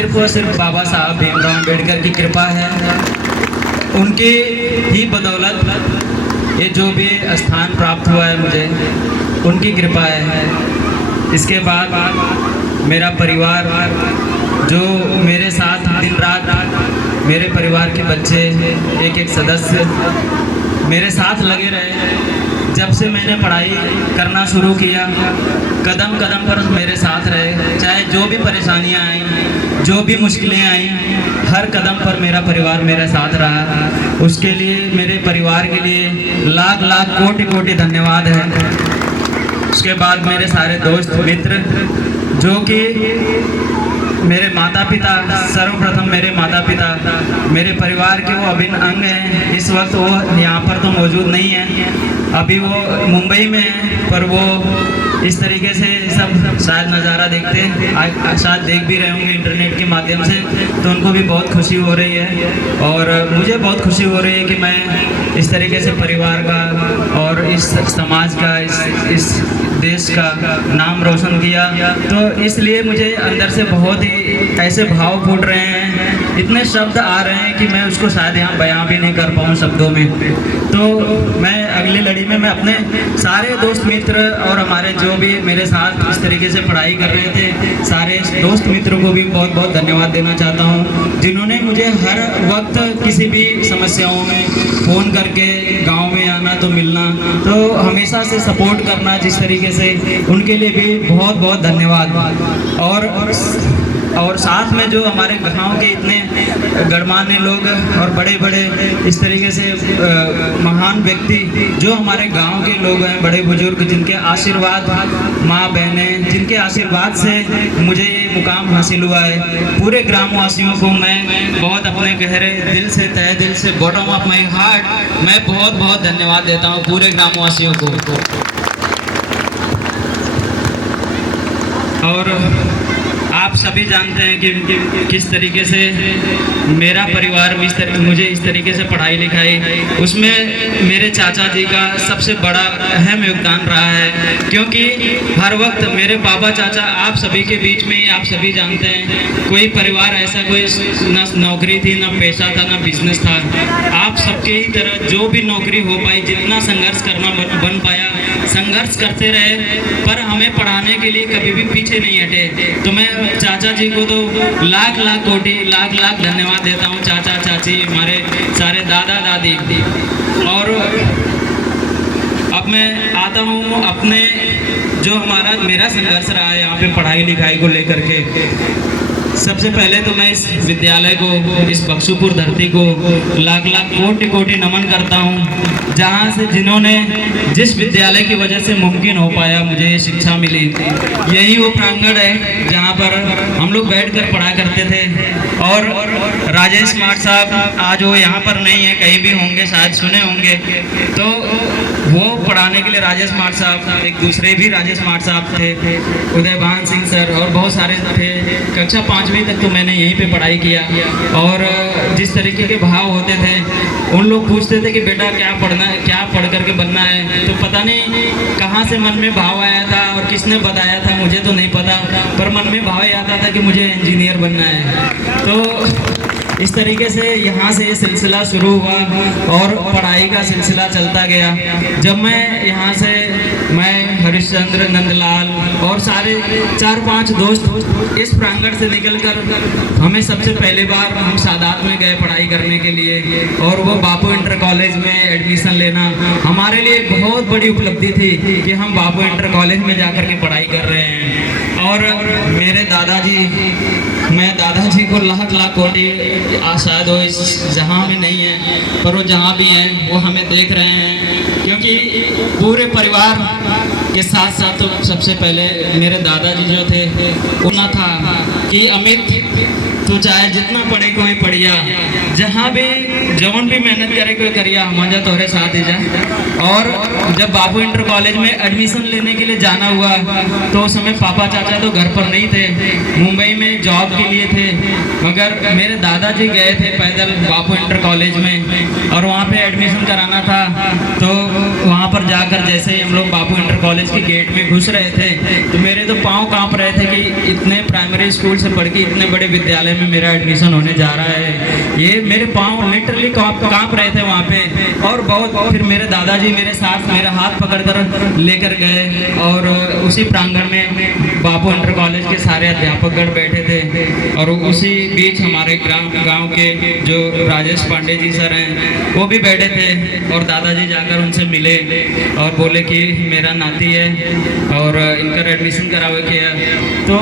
सिर्फ और सिर्फ बाबा साहब भीमराव अम्बेडकर की कृपा है। उनकी ही बदौलत ये जो भी स्थान प्राप्त हुआ है मुझे, उनकी कृपा है। इसके बाद मेरा परिवार जो मेरे साथ दिन रात, मेरे परिवार के बच्चे, एक एक सदस्य मेरे साथ लगे रहे। जब से मैंने पढ़ाई करना शुरू किया, कदम कदम पर मेरे साथ रहे। चाहे जो भी परेशानियां आई, जो भी मुश्किलें आई, हर कदम पर मेरा परिवार मेरे साथ रहा। उसके लिए, मेरे परिवार के लिए लाख लाख कोटि कोटि धन्यवाद है। उसके बाद मेरे सारे दोस्त मित्र, जो कि मेरे माता पिता, सर्वप्रथम मेरे माता पिता मेरे परिवार के वो अभिन्न अंग हैं। इस वक्त वो यहाँ पर तो मौजूद नहीं है, अभी वो मुंबई में है, पर वो इस तरीके से सब शायद नज़ारा देखते हैं, शायद देख भी रहे होंगे इंटरनेट के माध्यम से, तो उनको भी बहुत खुशी हो रही है और मुझे बहुत खुशी हो रही है कि मैं इस तरीके से परिवार का और इस समाज का, इस देश का नाम रोशन किया। तो इसलिए मुझे अंदर से बहुत ही ऐसे भाव फूट रहे हैं, इतने शब्द आ रहे हैं कि मैं उसको शायद यहाँ बयां भी नहीं कर पाऊँ शब्दों में। तो मैं अगली लड़ी में मैं अपने सारे दोस्त मित्र और हमारे जो भी मेरे साथ इस तरीके से पढ़ाई कर रहे थे, सारे दोस्त मित्रों को भी बहुत बहुत धन्यवाद देना चाहता हूँ, जिन्होंने मुझे हर वक्त किसी भी समस्याओं में फ़ोन करके गांव में आना तो मिलना, तो हमेशा से सपोर्ट करना जिस तरीके से, उनके लिए भी बहुत बहुत धन्यवाद। और साथ में जो हमारे गांव के इतने गणमान्य लोग और बड़े बड़े इस तरीके से महान व्यक्ति जो हमारे गांव के लोग हैं, बड़े बुजुर्ग, जिनके आशीर्वाद, माँ बहनें, जिनके आशीर्वाद से मुझे ये मुकाम हासिल हुआ है, पूरे ग्रामवासियों को मैं बहुत अपने गहरे दिल से, तहे दिल से, बॉटम ऑफ माई हार्ट मैं बहुत बहुत धन्यवाद देता हूँ पूरे ग्रामवासियों को। और आप सभी जानते हैं कि किस तरीके से मेरा परिवार मुझे इस तरीके से पढ़ाई लिखाई, उसमें मेरे चाचा जी का सबसे बड़ा अहम योगदान रहा है, क्योंकि हर वक्त मेरे बाबा चाचा, आप सभी के बीच में ही आप सभी जानते हैं, कोई परिवार ऐसा, कोई ना नौकरी थी, ना पैसा था, ना बिजनेस था। आप सबके ही तरह जो भी नौकरी हो पाई, जितना संघर्ष करना बन पाया, संघर्ष करते रहे, पर हमें पढ़ाने के लिए कभी भी पीछे नहीं हटे। तो मैं चाचा जी को तो लाख लाख कोटि, लाख लाख धन्यवाद देता हूँ। चाचा चाची, हमारे सारे दादा दादी। और अब मैं आता हूँ अपने जो मेरा संघर्ष रहा है यहाँ पे पढ़ाई लिखाई को लेकर के। सबसे पहले तो मैं इस विद्यालय को, इस बख्शुपुर धरती को लाख लाख कोटि कोटि नमन करता हूँ, जहाँ से जिन्होंने, जिस विद्यालय की वजह से मुमकिन हो पाया मुझे ये शिक्षा मिली। यही वो प्रांगण है जहाँ पर हम लोग बैठकर पढ़ा करते थे। और राजेश स्मार्ट साहब आज वो यहाँ पर नहीं है, कहीं भी होंगे, शायद सुने होंगे, तो वो पढ़ाने के लिए राजेश स्मार्ट साहब, एक दूसरे भी राजेश स्मार्ट साहब थे, उदयभान सिंह सर और बहुत सारे थे। कक्षा 5वीं तक तो मैंने यहीं पे पढ़ाई किया। और जिस तरीके के भाव होते थे, उन लोग पूछते थे कि बेटा क्या पढ़ना है, क्या पढ़ करके बनना है, तो पता नहीं कहाँ से मन में भाव आया था और किसने बताया था, मुझे तो नहीं पता, पर मन में भाव आता था कि मुझे इंजीनियर बनना है। तो इस तरीके से यहाँ से ये सिलसिला शुरू हुआ और पढ़ाई का सिलसिला चलता गया। जब मैं यहाँ से, मैं हरिश्चंद्र, नंदलाल और सारे 4-5 दोस्त इस प्रांगण से निकलकर, हमें सबसे पहले बार हम सादात में गए पढ़ाई करने के लिए, और वो बापू इंटर कॉलेज में एडमिशन लेना हमारे लिए बहुत बड़ी उपलब्धि थी कि हम बापू इंटर कॉलेज में जाकर के पढ़ाई कर रहे हैं। और मेरे दादाजी, मैं दादाजी को लाख लाख कोटि, शायद वो इस जहाँ में नहीं है, पर वो जहाँ भी हैं वो हमें देख रहे हैं, क्योंकि पूरे परिवार के साथ साथ तो सबसे पहले मेरे दादाजी जो थे, उन्हें था कि अमित तू चाहे जितना पढ़े कोई पढ़िया, जहाँ भी जवन भी मेहनत करे कोई करिया, हमारा तोरे साथ ही जाए। और जब बापू इंटर कॉलेज में एडमिशन लेने के लिए जाना हुआ तो उस समय पापा चाचा तो घर पर नहीं थे, मुंबई में जॉब के लिए थे, मगर मेरे दादाजी गए थे पैदल बापू इंटर कॉलेज में और वहाँ पे एडमिशन कराना था। तो वहाँ पर जाकर जैसे ही हम लोग बापू इंटर कॉलेज के गेट में घुस रहे थे तो मेरे तो पाँव कांप रहे थे कि इतने प्राइमरी स्कूल से पढ़ के इतने बड़े विद्यालय में मेरा एडमिशन होने जा रहा है। ये मेरे पाँव लिटरली कांप रहे थे वहाँ पे। और बहुत फिर मेरे दादाजी मेरे साथ मेरा हाथ पकड़कर लेकर गए और उसी प्रांगण में बापू इंटर कॉलेज के सारे अध्यापकगण बैठे थे और उसी बीच हमारे गांव के जो राजेश पांडे जी सर हैं वो भी बैठे थे और दादाजी जाकर उनसे मिले और बोले कि मेरा नाती है और इनका एडमिशन करावे किया। तो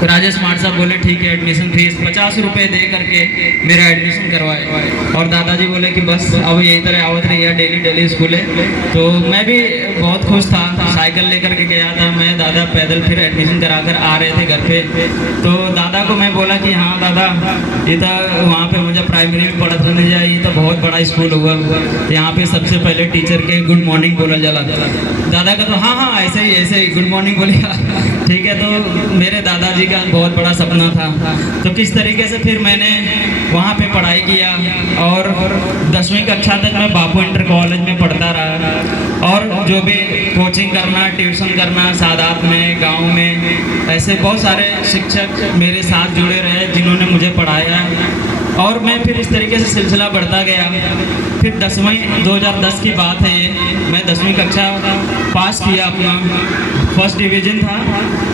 राजेश मार साहब बोले ठीक है, एडमिशन फीस 50 रुपये दे करके मेरा एडमिशन करवाए। और दादाजी बोले कि बस अब यही तरह आवत रही है डेली स्कूल है। तो मैं भी बहुत खुश था, साइकिल लेकर के गया था मैं, दादा पैदल फिर एडमिशन कराकर आ रहे थे घर पे। तो दादा को मैं बोला कि हाँ दादा, ये तो वहाँ पे मुझे प्राइमरी में पढ़ा था नहीं जाए, ये तो बहुत बड़ा स्कूल हुआ, यहाँ पे सबसे पहले टीचर के गुड मॉर्निंग बोला जाला। दादा का तो हाँ ऐसे ही गुड मॉर्निंग बोलेगा, ठीक है। तो मेरे दादाजी का बहुत बड़ा सपना था। तो किस तरीके से फिर मैंने वहाँ पे पढ़ाई किया और 10वीं कक्षा तक मैं बापू इंटर कॉलेज में पढ़ता रहा। और जो भी कोचिंग करना, ट्यूशन करना, सादात में, गांव में, ऐसे बहुत सारे शिक्षक मेरे साथ जुड़े रहे जिन्होंने मुझे पढ़ाया। और मैं फिर इस तरीके से सिलसिला बढ़ता गया। फिर 2010 की बात है ये, मैं 10वीं कक्षा पास किया, अपना फर्स्ट डिवीज़न था।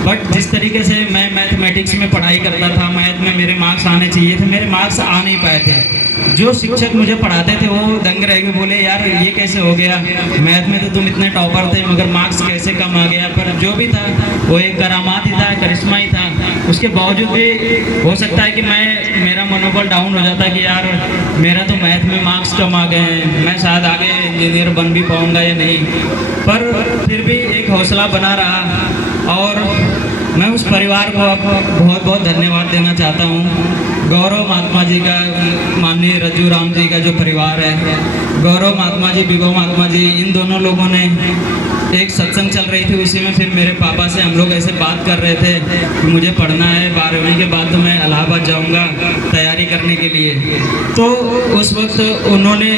बट जिस तरीके से मैं मैथमेटिक्स में पढ़ाई करता था, मैथ में मेरे मार्क्स आने चाहिए थे, मेरे मार्क्स आ नहीं पाए थे। जो शिक्षक मुझे पढ़ाते थे वो दंग रह गए, बोले यार ये कैसे हो गया, मैथ में तो तुम इतने टॉपर थे मगर मार्क्स कैसे कम आ गया। पर जो भी था वो एक करामात ही था, करिश्मा ही था। उसके बावजूद भी हो सकता है कि मेरा मनोबल डाउन हो जाता कि यार मेरा तो मैथ में मार्क्स कम आ गए हैं, मैं शायद आगे इंजीनियर बन भी पाऊँगा या नहीं। पर फिर भी एक हौसला बना रहा और मैं उस परिवार को बहुत बहुत धन्यवाद देना चाहता हूँ। गौरव महात्मा जी का, माननीय रज्जू राम जी का जो परिवार है, गौरव महात्मा जी, विभव महात्मा जी, इन दोनों लोगों ने एक सत्संग चल रही थी, उसी में फिर मेरे पापा से हम लोग ऐसे बात कर रहे थे कि मुझे पढ़ना है, 12वीं के बाद तो मैं इलाहाबाद जाऊंगा तैयारी करने के लिए। तो उस वक्त उन्होंने,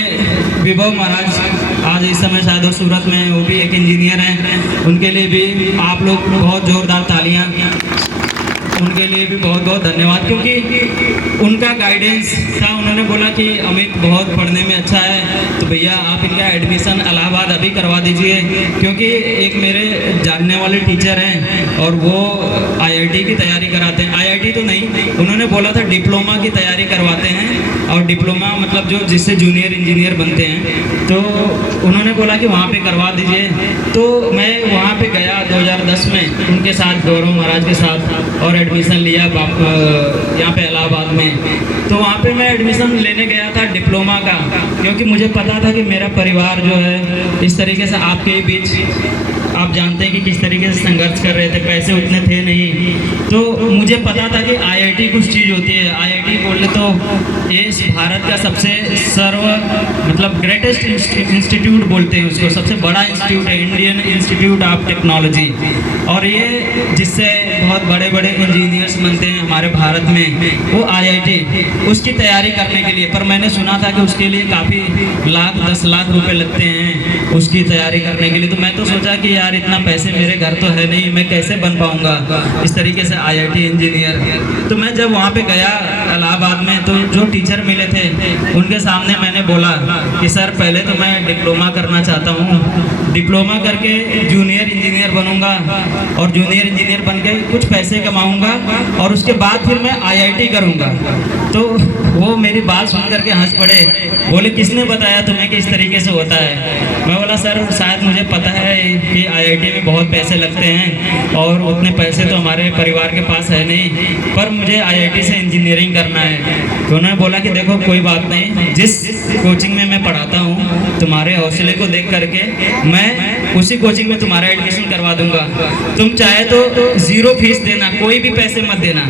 विभव महाराज आज इस समय शायद वो सूरत में हैं, वो भी एक इंजीनियर हैं, उनके लिए भी आप लोग बहुत ज़ोरदार तालियां, उनके लिए भी बहुत बहुत धन्यवाद। क्योंकि उनका गाइडेंस था, उन्होंने बोला कि अमित बहुत पढ़ने में अच्छा है तो भैया आप इनका एडमिशन इलाहाबाद अभी करवा दीजिए। क्योंकि एक मेरे जानने वाले टीचर हैं और वो IIT की तैयारी कराते हैं, IIT तो नहीं, उन्होंने बोला था डिप्लोमा की तैयारी करवाते हैं। और डिप्लोमा मतलब जो जिससे जूनियर इंजीनियर बनते हैं, तो उन्होंने बोला कि वहाँ पे करवा दीजिए। तो मैं वहाँ पे गया 2010 में उनके साथ, गौरव महाराज के साथ, और एडमिशन लिया यहाँ पे इलाहाबाद में। तो वहाँ पे मैं एडमिशन लेने गया था डिप्लोमा का, क्योंकि मुझे पता था कि मेरा परिवार जो है इस तरीके से आपके ही बीच, आप जानते हैं कि किस तरीके से संघर्ष कर रहे थे, पैसे उतने थे नहीं। तो मुझे पता था कि IIT कुछ चीज़ होती है। IIT बोले तो ये भारत का सबसे मतलब ग्रेटेस्ट इंस्टीट्यूट बोलते हैं उसको, सबसे बड़ा इंस्टीट्यूट है, इंडियन इंस्टीट्यूट ऑफ टेक्नोलॉजी। और ये जिससे बहुत बड़े बड़े इंजीनियर्स बनते हैं हमारे भारत में, वो IIT, उसकी तैयारी करने के लिए। पर मैंने सुना था कि उसके लिए काफ़ी 10 लाख रुपए लगते हैं उसकी तैयारी करने के लिए। तो मैं तो सोचा कि यार इतना पैसे मेरे घर तो है नहीं, मैं कैसे बन पाऊंगा इस तरीके से IIT इंजीनियर। तो मैं जब वहाँ पे गया इलाहाबाद में, तो जो टीचर मिले थे उनके सामने मैंने बोला कि सर पहले तो मैं डिप्लोमा करना चाहता हूँ, डिप्लोमा करके जूनियर इंजीनियर बनूंगा और जूनियर इंजीनियर बन के कुछ पैसे कमाऊंगा और उसके बाद फिर मैं IIT करूंगा। तो वो मेरी बात सुन करके हंस पड़े, बोले किसने बताया तुम्हें कि इस तरीके से होता है। मैं बोला सर शायद मुझे पता है कि IIT में बहुत पैसे लगते हैं और उतने पैसे तो हमारे परिवार के पास है नहीं, पर मुझे IIT से इंजीनियरिंग करना है। तो उन्होंने बोला कि देखो कोई बात नहीं, जिस कोचिंग में मैं पढ़ाता हूँ तुम्हारे हौसले को देख करके मैं उसी कोचिंग में तुम्हारा एडमिशन करवा दूंगा। तुम चाहे तो 0 फीस देना, कोई भी पैसे मत देना,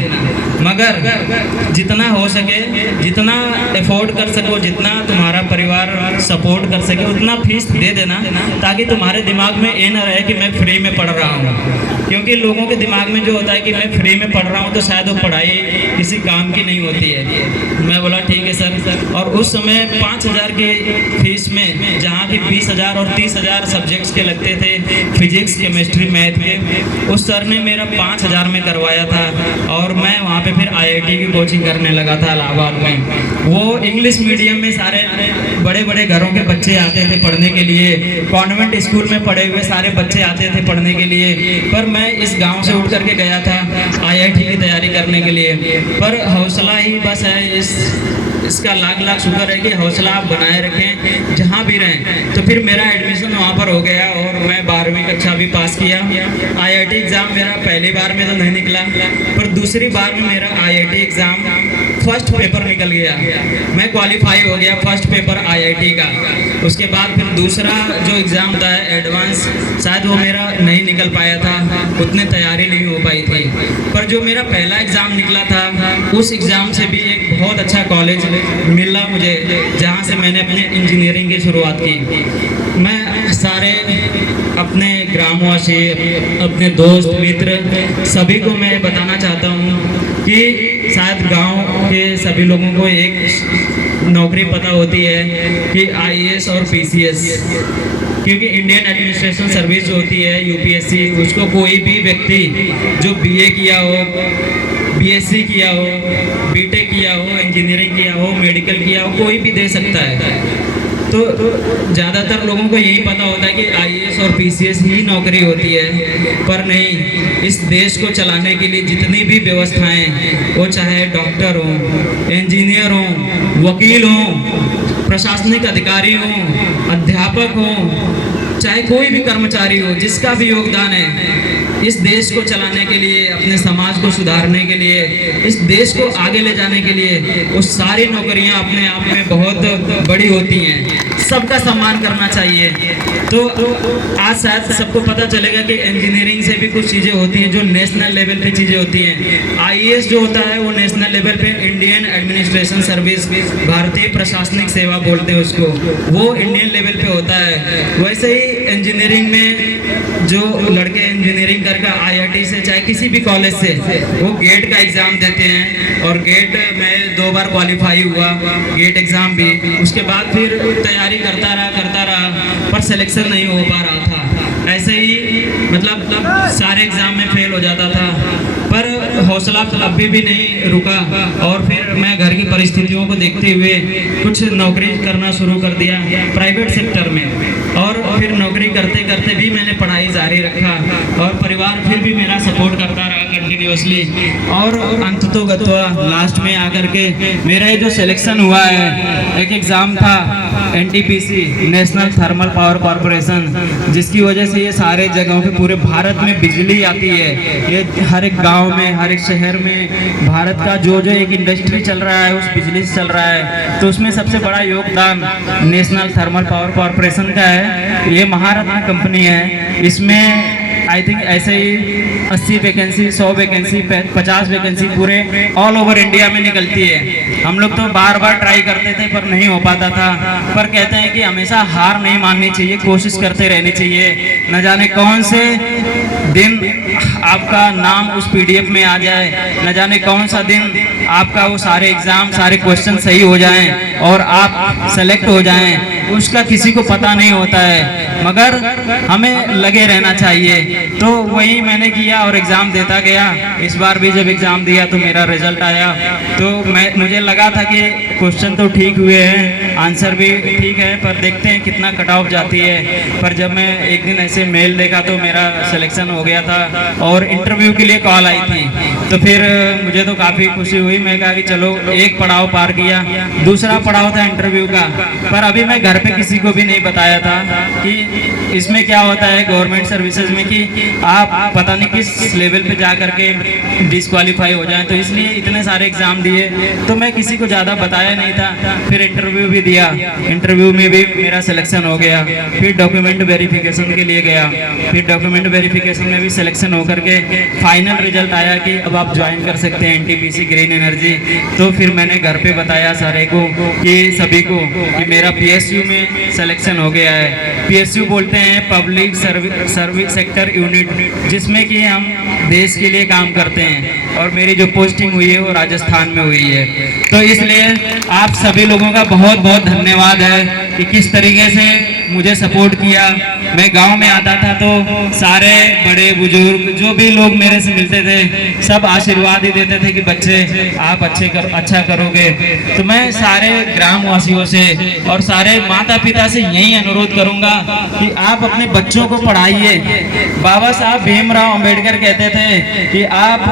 मगर जितना हो सके, जितना अफोर्ड कर सको, जितना तुम्हारा परिवार सपोर्ट कर सके उतना फीस दे देना, ताकि तुम्हारे दिमाग में ये ना रहे कि मैं फ्री में पढ़ रहा हूँ। क्योंकि लोगों के दिमाग में जो होता है कि मैं फ्री में पढ़ रहा हूँ तो शायद वो पढ़ाई किसी काम की नहीं होती है। मैं बोला ठीक है सर। और उस समय 5,000 की फीस में, जहाँ की 20,000 और 30,000 सब्जेक्ट्स के लगते थे, फिजिक्स, केमिस्ट्री, मैथ के, उस सर ने मेरा 5,000 में करवाया था। और मैं वहाँ पे फिर IIT की कोचिंग करने लगा था इलाहाबाद में। वो इंग्लिश मीडियम में सारे बड़े बड़े घरों के बच्चे आते थे पढ़ने के लिए, कॉन्वेंट स्कूल में पढ़े हुए सारे बच्चे आते थे पढ़ने के लिए। पर मैं इस गांव से उठ करके गया था IIT की तैयारी करने के लिए। पर हौसला ही बस है, इसका लाख लाख शुक्र है कि हौसला आप बनाए रखें जहाँ भी रहें। तो फिर मेरा एडमिशन वहाँ पर हो गया और मैं 12वीं कक्षा भी पास किया। IIT एग्ज़ाम मेरा पहली बार में तो नहीं निकला, पर दूसरी बार में मेरा IIT एग्ज़ाम फर्स्ट पेपर निकल गया। मैं क्वालिफाई हो गया फर्स्ट पेपर IIT का। उसके बाद फिर दूसरा जो एग्ज़ाम था एडवांस, शायद वो मेरा नहीं निकल पाया था, उतनी तैयारी नहीं हो पाई थी। पर जो मेरा पहला एग्ज़ाम निकला था, उस एग्ज़ाम से भी एक बहुत अच्छा कॉलेज मिला मुझे, जहाँ से मैंने अपने इंजीनियरिंग की शुरुआत की। मैं सारे अपने ग्रामवासी, अपने दोस्त मित्र सभी को मैं बताना चाहता हूँ कि शायद गांव के सभी लोगों को एक नौकरी पता होती है कि IAS और PCS, क्योंकि इंडियन एडमिनिस्ट्रेशन सर्विस जो होती है UPSC, उसको कोई भी व्यक्ति जो BA किया हो, BSc किया हो, BTech किया हो, इंजीनियरिंग किया हो, मेडिकल किया हो, कोई भी दे सकता है। तो ज़्यादातर लोगों को यही पता होता है कि IAS और PCS ही नौकरी होती है, पर नहीं, इस देश को चलाने के लिए जितनी भी व्यवस्थाएं, वो चाहे डॉक्टर हों, इंजीनियर हों, वकील हों, प्रशासनिक अधिकारी हों, अध्यापक हों, चाहे कोई भी कर्मचारी हो, जिसका भी योगदान है इस देश को चलाने के लिए, अपने समाज को सुधारने के लिए, इस देश को आगे ले जाने के लिए, वो सारी नौकरियां अपने आप में बहुत बड़ी होती हैं। सबका सम्मान करना चाहिए। तो आज शायद सबको पता चलेगा कि इंजीनियरिंग से भी कुछ चीज़ें होती हैं जो नेशनल लेवल पे चीज़ें होती हैं। IAS जो होता है वो नेशनल लेवल पे इंडियन एडमिनिस्ट्रेशन सर्विस, भारतीय प्रशासनिक सेवा बोलते हैं उसको, वो इंडियन लेवल पे होता है। वैसे ही इंजीनियरिंग में जो लड़के इंजीनियरिंग करके IIT से चाहे किसी भी कॉलेज से वो गेट का एग्ज़ाम देते हैं, और गेट में 2 बार क्वालिफाई हुआ, गेट एग्ज़ाम भी। उसके बाद फिर तैयारी करता रहा, पर सिलेक्शन नहीं हो पा रहा था। ऐसे ही मतलब सारे एग्ज़ाम में फेल हो जाता था, पर हौसला अभी भी नहीं रुका। और फिर मैं घर की परिस्थितियों को देखते हुए कुछ नौकरी करना शुरू कर दिया प्राइवेट सेक्टर में, और फिर नौकरी करते करते भी मैंने पढ़ाई जारी रखा, और परिवार फिर भी मेरा सपोर्ट करता रहा कंटिन्यूअसली। और अंततोगत्वा लास्ट में आकर के मेरा ये जो सिलेक्शन हुआ है, एक एग्ज़ाम था NTPC, national thermal power corporation, जिसकी वजह से ये सारे जगहों पे पूरे भारत में बिजली आती है। ये हर एक गांव में, हर एक शहर में भारत का जो एक इंडस्ट्री चल रहा है उस बिजली से चल रहा है। तो उसमें सबसे बड़ा योगदान नेशनल थर्मल पावर कॉरपोरेशन का है। ये महारत्ना कंपनी है। इसमें आई थिंक ऐसे ही 80 वैकेंसी, 100 वैकेंसी, 50 वैकेंसी पूरे ऑल ओवर इंडिया में निकलती है। हम लोग तो बार बार ट्राई करते थे पर नहीं हो पाता था। पर कहते हैं कि हमेशा हार नहीं माननी चाहिए, कोशिश करते रहनी चाहिए। न जाने कौन से दिन आपका नाम उस PDF में आ जाए, न जाने कौन सा दिन आपका वो सारे एग्ज़ाम, सारे क्वेश्चन सही हो जाएं और आप सेलेक्ट हो जाएं, उसका किसी को पता नहीं होता है, मगर हमें लगे रहना चाहिए। तो वही मैंने किया और एग्ज़ाम देता गया। इस बार भी जब एग्ज़ाम दिया तो मेरा रिजल्ट आया, तो मुझे लगा था कि क्वेश्चन तो ठीक हुए हैं, आंसर भी ठीक है, पर देखते हैं कितना कट ऑफ जाती है। पर जब मैं एक दिन ऐसे मेल देखा तो मेरा सिलेक्शन हो गया था और इंटरव्यू के लिए कॉल आई थी। तो फिर मुझे तो काफ़ी खुशी हुई। मैं कहा कि चलो एक पड़ाव पार किया, दूसरा पड़ाव था इंटरव्यू का। पर अभी मैं घर घर पे किसी को भी नहीं बताया था कि इसमें क्या होता है गवर्नमेंट सर्विसेज में कि आप पता नहीं किस लेवल पे जा करके डिस्क्वालीफाई हो जाएं, तो इसलिए इतने सारे एग्ज़ाम दिए, तो मैं किसी को ज़्यादा बताया नहीं था। फिर इंटरव्यू भी दिया, इंटरव्यू में भी मेरा सिलेक्शन हो गया। फिर डॉक्यूमेंट वेरिफिकेशन के लिए गया, फिर डॉक्यूमेंट वेरिफिकेशन में भी सिलेक्शन होकर के फाइनल रिजल्ट आया कि अब आप ज्वाइन कर सकते हैं एनटीपीसी ग्रीन एनर्जी। तो फिर मैंने घर पे बताया सारे को कि सभी को कि मेरा पीएसयू में सिलेक्शन हो गया है। पीएसयू बोलते हैं पब्लिक सर्विस सेक्टर यूनिट, जिसमें कि हम देश के लिए काम करते हैं, और मेरी जो पोस्टिंग हुई है वो राजस्थान में हुई है। तो इसलिए आप सभी लोगों का बहुत बहुत धन्यवाद है कि किस तरीके से मुझे सपोर्ट किया। मैं गांव में आता था तो सारे बड़े बुजुर्ग जो भी लोग मेरे से मिलते थे सब आशीर्वाद ही देते थे कि बच्चे आप अच्छा करोगे। तो मैं सारे ग्रामवासियों से और सारे माता पिता से यही अनुरोध करूंगा कि आप अपने बच्चों को पढ़ाइए। बाबा साहब भीमराव अंबेडकर कहते थे कि आप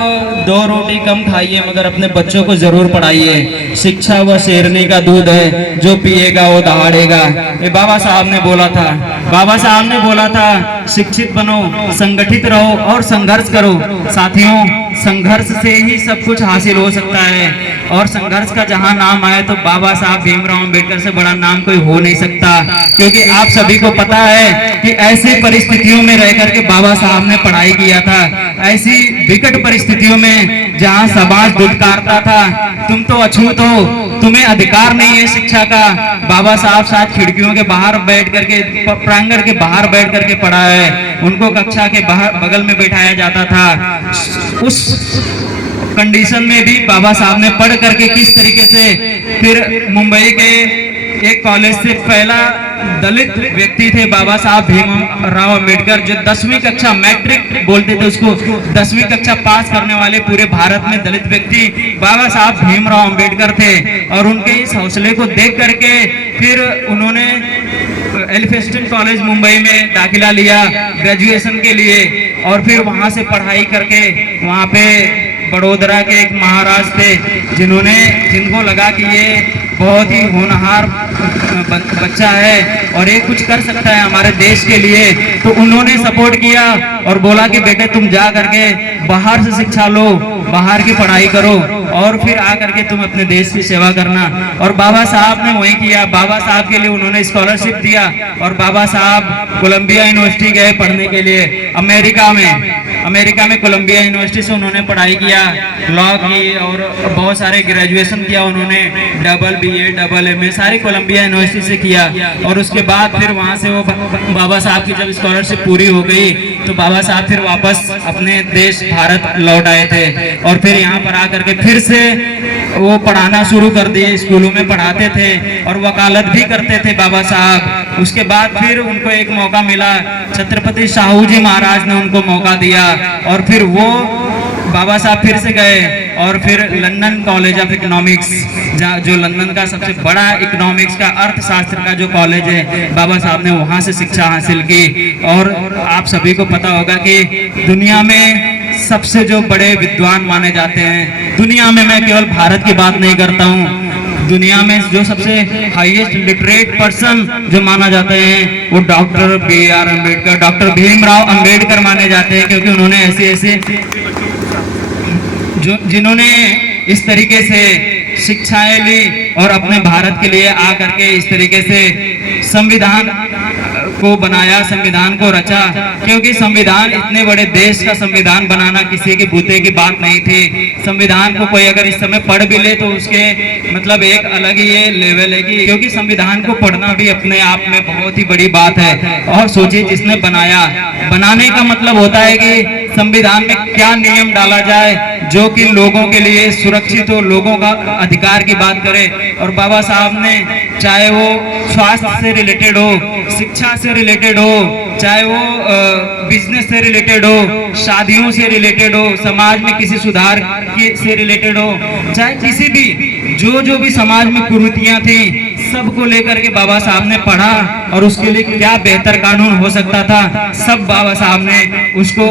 2 रोटी कम खाइए मगर अपने बच्चों को जरूर पढ़ाइए। शिक्षा व शेरनी का दूध है, जो पिएगा वो दहाड़ेगा, ये बाबा साहब ने बोला था। बाबा साहब ने बोला था शिक्षित बनो, संगठित रहो और संघर्ष करो। साथियों, संघर्ष से ही सब कुछ हासिल हो सकता है, और संघर्ष का जहां नाम आए तो बाबा साहब भीमराव अंबेडकर से बड़ा नाम कोई हो नहीं सकता। क्योंकि आप सभी को पता है कि ऐसी परिस्थितियों में रह करके बाबा साहब ने पढ़ाई किया था, ऐसी विकट परिस्थितियों में जहां समाज दुत्कारता था, तुम तो अछूत हो, तुम्हें अधिकार नहीं है शिक्षा का। बाबा साहब साथ खिड़कियों के बाहर बैठ करके, प्रांगण के बाहर बैठ करके पढ़ा है। उनको कक्षा के बाहर बगल में बैठाया जाता था। उस कंडीशन में भी बाबा साहब ने पढ़ करके किस तरीके से फिर मुंबई के एक कॉलेज से पहला दलित व्यक्ति थे बाबा साहब भीमराव अंबेडकर, जो 10वीं कक्षा मैट्रिक बोलते थे उसको, 10वीं कक्षा पास करने वाले पूरे भारत में दलित व्यक्ति बाबा साहब भीमराव अंबेडकर थे। और उनके इस हौसले को देख करके फिर उन्होंने एलिफेंस्टन कॉलेज मुंबई में दाखिला लिया ग्रेजुएशन के लिए, और फिर वहां से पढ़ाई करके वहां पे बड़ोदरा के एक महाराज थे जिनको लगा कि ये बहुत ही होनहार बच्चा है और ये कुछ कर सकता है हमारे देश के लिए, तो उन्होंने सपोर्ट किया और बोला कि बेटे तुम जा करके बाहर से शिक्षा लो, बाहर की पढ़ाई करो और फिर आ करके तुम अपने देश की सेवा करना। और बाबा साहब ने वही किया। बाबा साहब के लिए उन्होंने स्कॉलरशिप दिया और बाबा साहब कोलंबिया यूनिवर्सिटी गए पढ़ने के लिए अमेरिका में कोलंबिया यूनिवर्सिटी से उन्होंने पढ़ाई किया, लॉ की और बहुत सारे ग्रेजुएशन किया उन्होंने, डबल BA डबल MA सारी कोलंबिया यूनिवर्सिटी से किया। और उसके बाद फिर वहाँ से वो बाबा साहब की जब स्कॉलरशिप पूरी हो गई तो बाबा साहब फिर वापस अपने देश भारत लौट आए थे और फिर यहाँ पर आकर के फिर से वो पढ़ाना शुरू कर दिए। स्कूलों में पढ़ाते थे और वकालत भी करते थे बाबा साहब। उसके बाद फिर उनको एक मौका मिला, छत्रपति शाहू जी महाराज ने उनको मौका दिया और फिर वो बाबा साहब फिर से गए और फिर लंदन कॉलेज ऑफ इकोनॉमिक्स, जो लंदन का सबसे बड़ा इकोनॉमिक्स का अर्थशास्त्र का जो कॉलेज है, बाबा साहब ने वहाँ से शिक्षा हासिल की। और आप सभी को पता होगा कि दुनिया में सबसे जो बड़े विद्वान माने जाते हैं, दुनिया में, मैं केवल भारत की बात नहीं करता हूँ, दुनिया में जो सबसे हाईएस्ट लिटरेट पर्सन जो माना जाते हैं वो doctor BR Ambedkar, doctor Bhimrao Ambedkar माने जाते हैं, क्योंकि उन्होंने ऐसे जिन्होंने इस तरीके से शिक्षाएं ली और अपने भारत के लिए आकर के इस तरीके से संविधान को बनाया, संविधान को रचा। क्योंकि संविधान, इतने बड़े देश का संविधान बनाना किसी के बूते की बात नहीं थी। संविधान को कोई अगर इस समय पढ़ भी ले तो उसके मतलब एक अलग ही ये लेवल है कि, क्योंकि संविधान को पढ़ना भी अपने आप में बहुत ही बड़ी बात है। और सोचिए जिसने बनाने का मतलब होता है कि संविधान में क्या नियम डाला जाए जो कि लोगों के लिए सुरक्षित हो, लोगों का अधिकार की बात करे। और बाबा साहब ने, चाहे वो स्वास्थ्य से रिलेटेड हो, शिक्षा से रिलेटेड हो, चाहे वो बिजनेस से रिलेटेड हो, शादियों से रिलेटेड हो, समाज में किसी सुधार से रिलेटेड हो, चाहे किसी भी जो भी समाज में कुरीतियां थी, सबको लेकर के बाबा साहब ने पढ़ा और उसके लिए क्या बेहतर कानून हो सकता था, सब बाबा साहब ने उसको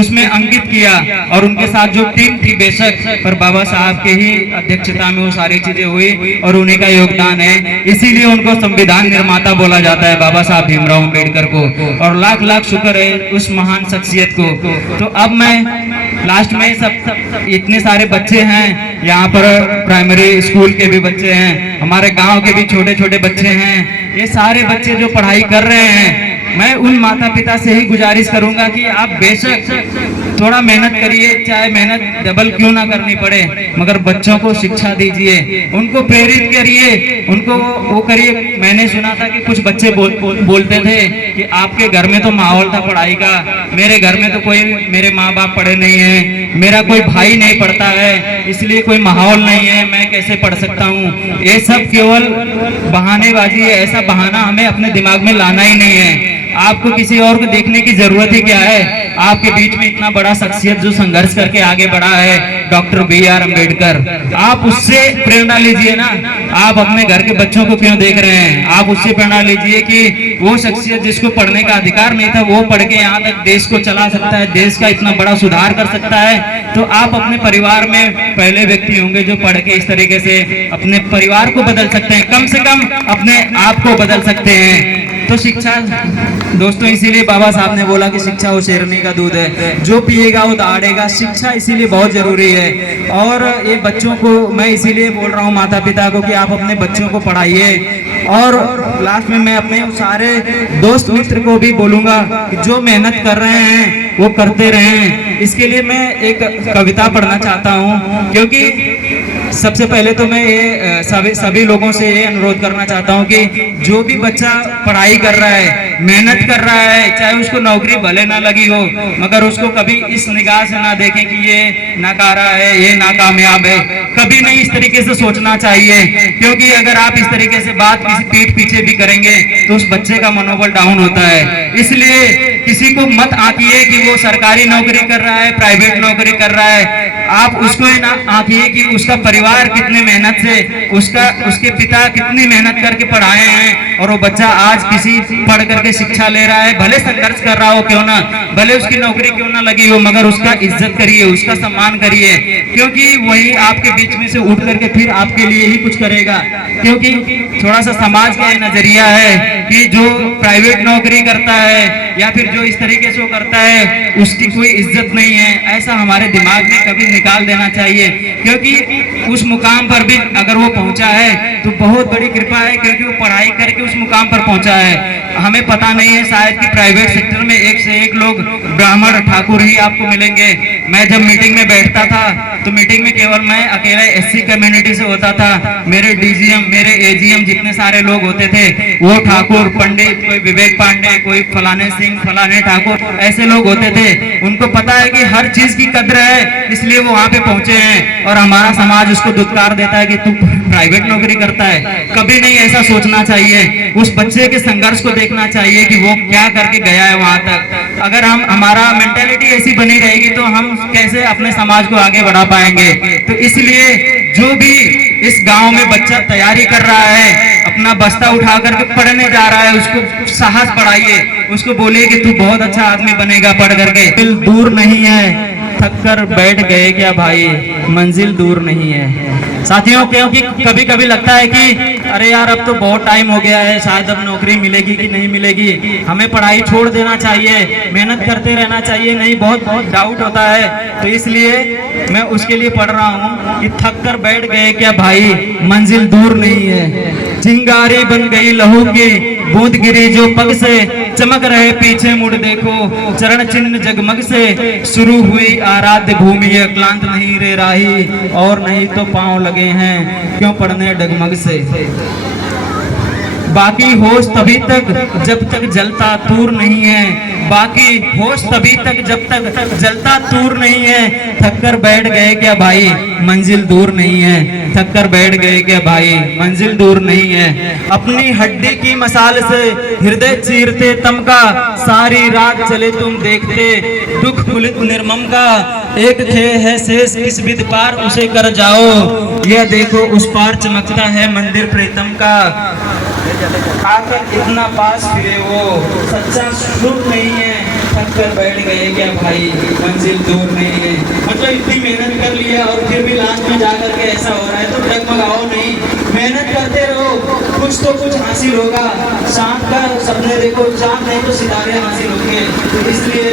उसमें अंकित किया। और उनके साथ जो टीम थी बेशक, पर बाबा साहब के ही अध्यक्षता में वो सारी चीजें हुई और उन्हीं का योगदान है। इसीलिए उनको संविधान निर्माता बोला जाता है, बाबा साहब भीमराव अम्बेडकर को। और लाख लाख शुक्र है उस महान शख्सियत को। तो अब मैं लास्ट में सब इतने सारे बच्चे हैं यहाँ पर, प्राइमरी स्कूल के भी बच्चे हैं, हमारे गांव के भी छोटे छोटे बच्चे हैं, ये सारे बच्चे जो पढ़ाई कर रहे हैं, मैं उन माता पिता से ही गुजारिश करूंगा कि आप बेशक थोड़ा मेहनत करिए, चाहे मेहनत डबल क्यों ना करनी पड़े, मगर बच्चों को शिक्षा दीजिए, उनको प्रेरित करिए, उनको वो करिए। मैंने सुना था कि कुछ बच्चे बोलते थे कि आपके घर में तो माहौल था पढ़ाई का, मेरे घर में तो कोई, मेरे माँ बाप पढ़े नहीं है, मेरा कोई भाई नहीं पढ़ता है, इसलिए कोई माहौल नहीं है, मैं कैसे पढ़ सकता हूँ। ये सब केवल बहानेबाजी है, ऐसा बहाना हमें अपने दिमाग में लाना ही नहीं है। आपको किसी और को देखने की जरूरत ही क्या है? आपके बीच में इतना बड़ा शख्सियत जो संघर्ष करके आगे बढ़ा है, डॉक्टर BR अम्बेडकर, आप उससे प्रेरणा लीजिए ना। आप अपने घर के बच्चों को क्यों देख रहे हैं? आप उससे प्रेरणा लीजिए कि वो शख्सियत जिसको पढ़ने का अधिकार नहीं था, वो पढ़ के यहाँ तक देश को चला सकता है, देश का इतना बड़ा सुधार कर सकता है। तो आप अपने परिवार में पहले व्यक्ति होंगे जो पढ़ के इस तरीके से अपने परिवार को बदल सकते हैं, कम से कम अपने आप को बदल सकते हैं। तो शिक्षा दोस्तों, इसीलिए बाबा साहब ने बोला कि शिक्षा वो शेरनी का दूध है, जो पिएगा वो दहाड़ेगा। शिक्षा इसीलिए बहुत जरूरी है। और ये बच्चों को मैं इसीलिए बोल रहा हूँ, माता पिता को, कि आप अपने बच्चों को पढ़ाइए। और लास्ट में मैं अपने सारे दोस्त मित्र को भी बोलूंगा कि जो मेहनत कर रहे हैं वो करते रहें। इसके लिए मैं एक कविता पढ़ना चाहता हूँ, क्योंकि सबसे पहले तो मैं ये सभी लोगों से ये अनुरोध करना चाहता हूँ कि जो भी बच्चा पढ़ाई कर रहा है, मेहनत कर रहा है, चाहे उसको नौकरी भले ना लगी हो, मगर उसको कभी इस निगाह से ना देखें कि ये नकारा है, ये नाकामयाब है। कभी नहीं इस तरीके से सोचना चाहिए, क्योंकि अगर आप इस तरीके से बात किसी पीठ पीछे भी करेंगे तो उस बच्चे का मनोबल डाउन होता है। इसलिए किसी को मत आंकिए कि वो सरकारी नौकरी कर रहा है, प्राइवेट नौकरी कर रहा है। आप उसको ना आंकिए कि उसका परिवार कितने मेहनत से, उसके पिता कितनी मेहनत करके पढ़ाए हैं, और वो बच्चा आज किसी पढ़ करके शिक्षा ले रहा है। भले संघर्ष कर रहा हो क्यों ना, भले उसकी नौकरी क्यों ना लगी हो, मगर उसका इज्जत करिए, उसका सम्मान करिए, क्योंकि वही आपके बीच में से उठ करके फिर आपके लिए ही कुछ करेगा। क्योंकि थोड़ा सा समाज का नजरिया है कि जो प्राइवेट नौकरी करता है या फिर जो इस तरीके से करता है उसकी कोई इज्जत नहीं है, ऐसा हमारे दिमाग में कभी निकाल देना चाहिए। क्योंकि उस मुकाम पर भी अगर वो पहुंचा है तो बहुत बड़ी कृपा है, क्योंकि वो पढ़ाई करके उस मुकाम पर पहुंचा है। हमें पता नहीं है शायद कि प्राइवेट सेक्टर में एक से एक लोग ब्राह्मण ठाकुर ही आपको मिलेंगे। मैं जब मीटिंग में बैठता था तो मीटिंग में केवल मैं अकेला SC कम्युनिटी से होता था। मेरे DGM, मेरे AGM जितने सारे लोग होते थे वो ठाकुर, पंडित, कोई विवेक पांडे, कोई फलाने सिंह, फलाने ठाकुर, ऐसे लोग होते थे। उनको पता है कि हर चीज की कद्र है, इसलिए वो वहां पे पहुंचे हैं। और हमारा समाज उसको दुत्कार देता है कि तू प्राइवेट नौकरी करता है। कभी नहीं ऐसा सोचना चाहिए। उस बच्चे के संघर्ष को देखना चाहिए कि वो क्या करके गया है वहां तक। अगर हमारा मेंटेलिटी ऐसी बनी रहेगी तो हम कैसे अपने समाज को आगे बढ़ा पाएंगे। तो इसलिए जो भी इस गांव में बच्चा तैयारी कर रहा है, अपना बस्ता उठा करके पढ़ने जा रहा है, उसको साहस बढ़ाइए, उसको बोलिए कि तू बहुत अच्छा आदमी बनेगा पढ़ करके। दिल दूर नहीं है, थक कर बैठ गए क्या भाई, मंजिल दूर नहीं है। साथियों, क्योंकि कभी कभी लगता है कि अरे यार अब तो बहुत टाइम हो गया है, शायद अब नौकरी मिलेगी कि नहीं मिलेगी, हमें पढ़ाई छोड़ देना चाहिए, मेहनत करते रहना चाहिए। नहीं, बहुत डाउट होता है। तो इसलिए मैं उसके लिए पढ़ रहा हूँ कि थक कर बैठ गए क्या भाई, मंजिल दूर नहीं है। चिंगारी बन गई लहू की बूंद गिरी जो पग से, चमक रहे पीछे मुड़ देखो चरण चिन्ह जगमग से। शुरू हुई आराध्य भूमि क्लांत नहीं रे राही, और नहीं तो पांव लगे हैं क्यों पढ़ने डगमग से। बाकी होश तभी तक जब तक जलता तूर नहीं है, बाकी होश तभी तक जब तक जलता तूर नहीं है। थक कर बैठ गए क्या भाई, मंजिल दूर नहीं है। थक कर बैठ गए क्या भाई, मंजिल दूर नहीं है। अपनी हड्डी की मसाल से हृदय चीरते तम का, सारी रात चले तुम देखते दुख पुलित निर्मम का। एक खे है शेष किस विद पार उसे कर जाओ, यह देखो उस पार चमकता है मंदिर प्रीतम का। आकर इतना पास फिरे वो सच्चा सुख नहीं है। थक कर बैठ गए क्या भाई, मंजिल दूर नहीं है। मतलब इतनी मेहनत कर लिया और फिर भी लास्ट में जाकर के ऐसा हो रहा है, तो डगमगाओ नहीं, मेहनत करते रहो। तो कुछ हासिल होगा। चांद का सपने देखो, चांद नहीं तो सितारे हासिल होंगे। इसलिए